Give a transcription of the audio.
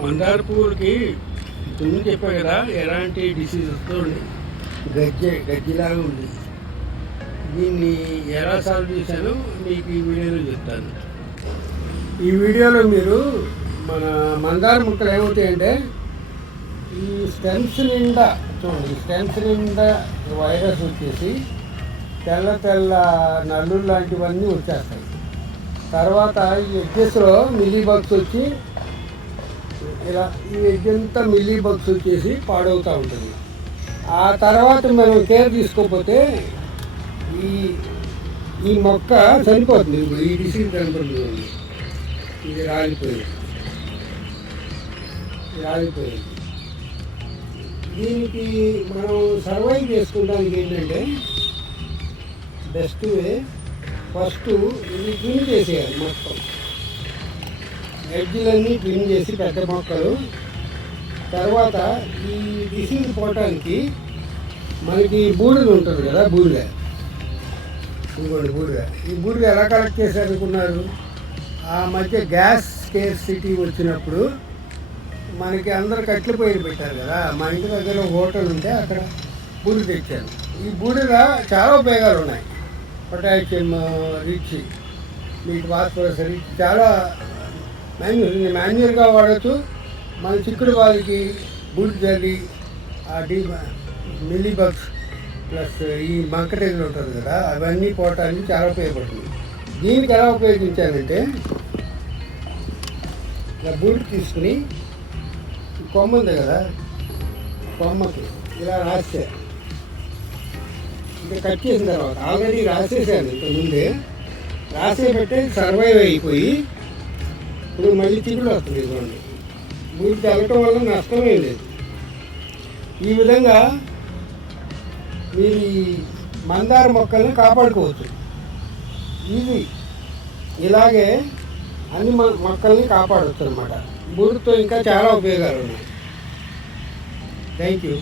మందార పువ్వులకి ముందు చెప్పా కదా ఎలాంటి డిసీజ్ వస్తుంది. గజ్జిలాగా ఉంది. దీన్ని ఎలా సాల్వ్ చేశానో మీకు ఈ వీడియోలో చెప్తాను. ఈ వీడియోలో మీరు మన మందార మొక్కలు ఏమవుతాయంటే ఈ స్టెమ్స్ నిండా చూడండి, స్టెమ్స్ నిండా వైరస్ వచ్చేసి తెల్ల తెల్ల నల్లులు లాంటివన్నీ వచ్చేస్తాయి. తర్వాత ఈ ఎడ్జెస్లో మిల్లీ బగ్స్ వచ్చి ఇలా ఈ ఎగ్ అంతా మిల్లీ బగ్స్ వచ్చేసి పాడవుతూ ఉంటుంది. ఆ తర్వాత మనం కేర్ తీసుకోకపోతే ఈ మొక్క చనిపోతుంది. ఇప్పుడు ఈ డిసీజ్ కనపడుతుంది, ఇది రాలిపోయింది. దీనికి మనం సర్వైవ్ చేసుకోవడానికి ఏంటంటే బెస్ట్ వే ఫస్ట్ ఇది క్లీన్ చేసేయాలి. మొత్తం ఎడ్జ్లన్నీ క్లీన్ చేసి పెద్ద మొక్కలు. తర్వాత ఈ డిసీజ్ పోవటానికి మనకి బూడిద ఉంటుంది కదా, బూడిద ఇంకోటి బూడిద. ఈ బూడిద ఎలా కలెక్ట్ చేశారనుకున్నారు? ఆ మధ్య గ్యాస్ స్కేర్సిటీ వచ్చినప్పుడు మనకి అందరు కట్టెల పొయ్యిలు పెట్టారు కదా. మా ఇంటి దగ్గర హోటల్ ఉంటే అక్కడ బూడిద తెచ్చాను. ఈ బూడిద చాలా ఉపయోగాలు ఉన్నాయి. పొటాషియం రిచ్, మీకు ఫాస్ఫరస్ రిచ్, చాలా మాన్యువల్గా వాడచ్చు. మన చిక్కుడు వాళ్ళకి బూడిద చల్లి ఆ మిల్లీ బగ్స్ ప్లస్ ఈ మంకటేజీలు ఉంటుంది కదా, అవన్నీ పోవటానికి చాలా ఉపయోగపడుతుంది. దీనికి ఎలా ఉపయోగించాలంటే ఇలా బూడిద తీసుకుని కొమ్మ ఉంది కదా, కొమ్మకి ఇలా రాస్తే ఇంకా కట్ చేసిన తర్వాత ఆల్రెడీ రాసేసాను ఇంతకుముందే, రాసే పెట్టి సర్వైవ్ అయిపోయి ఇప్పుడు మళ్ళీ చిగుళ్ళు వస్తుంది. ఇదిగోండి, బూడిద తగ్గటం వల్ల నష్టమే లేదు. ఈ విధంగా మీరు ఈ మందార మొక్కల్ని కాపాడుకోవచ్చు. ఇది ఇలాగే అన్ని మొక్కల్ని కాపాడవచ్చు అన్నమాట. బూడిదతో ఇంకా చాలా ఉపయోగాలు ఉన్నాయి. Thank you.